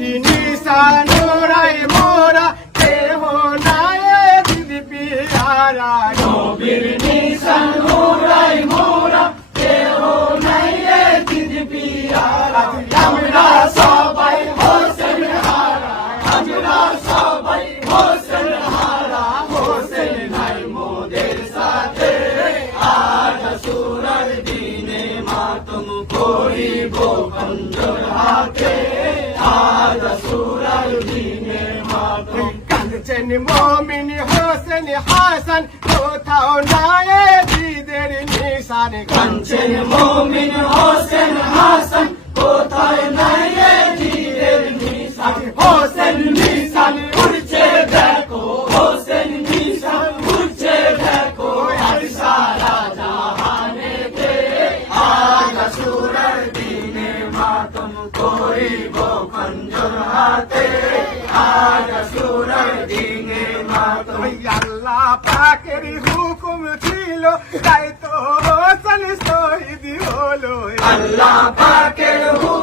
তিনি সানোরাই মোরা দেহ নায়ে দিদি পিয়ারা কাঁদছেন মমিন হোসেন হাসান। কোথাও নাই জিদের নিশান। কাঞ্চন মোমিন হোসেন হাসান। কোথায় নাই রে জিদের নিশান। হোসেন নিশান, উড়ছে দেখো। হোসেন নিশান, উড়ছে দেখো। আজ সারা জাহানেতে আজ সুরার দিনে মাতম করিব। হাতে আজ সুরার দিনে আল্লাহ পাকের হুকুম ছিল তাই তো হোসেন শহীদ হলো। আল্লাহ পাকের হুকুম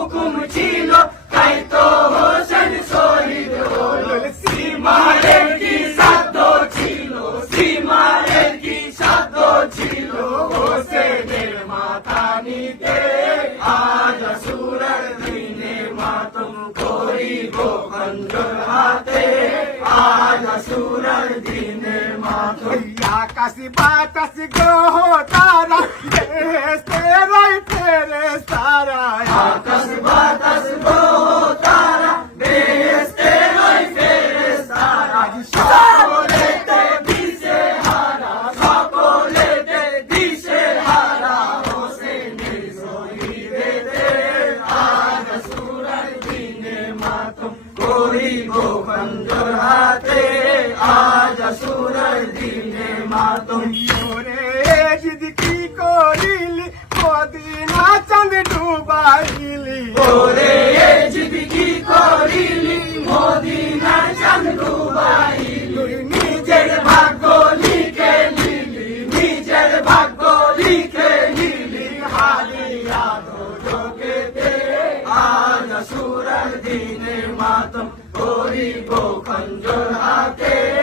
করিব খঞ্জর হাতে আজ সুরের দিনে মাতম আকাশ বাতাস গ্রহ তারা আজ সুরার দিনে মাতম। ওরে যদি কি করিলি? মদিনা চাঁদ ডুবাইলি। ওরে জিদি কি করিলি? মদিনার চাঁদ ডুবাইলি। নিজের ভাগ্য লিখে নিলি। নিজের ভাগ্য লিখে নিলি। হারিয়া দোজকেতে আজ সুরার দিনে মাতম। করিব খঞ্জর হাতে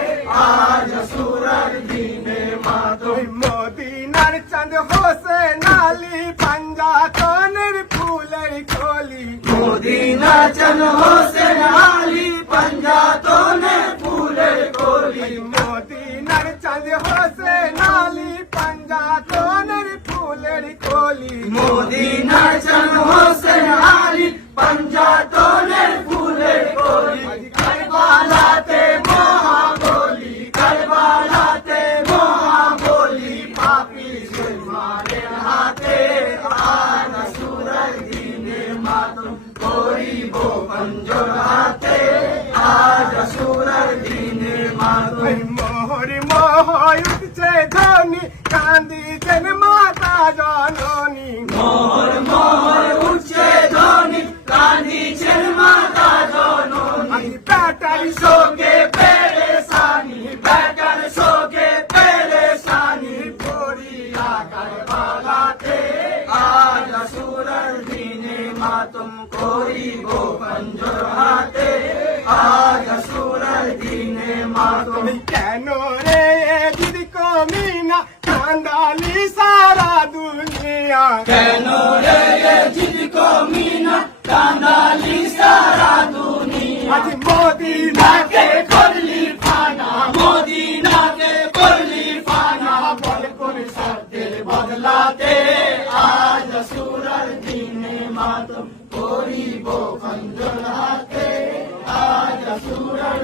চাঁদ হোসেন আলী পাঞ্জাতনের ফুলের কলি। মদিনা চন হোসেন আলী পঞ্জাতনে ফুলের কলি। মদিনার চাঁদ হোসেন আলী পাঞ্জাতনের ফুলের কলি। মদিনা করিব পঞ্জর হাতে আজ সুরার দিনে মাতুই মোহর মোহর উঠছে ধনি কান্দিছেন মাতা জননী মোহর মোহর উঠছে ধ্বনি কাঁদিছেন মাতা জননী পেটাই পেটারি পঞ্জর হাতে আজ সুরার দিনে মাতম কেন রে দিদি কমি না কান্দালি কমিনা? কান্দালি মাতম করিব খঞ্জন হাতে আজ সুরার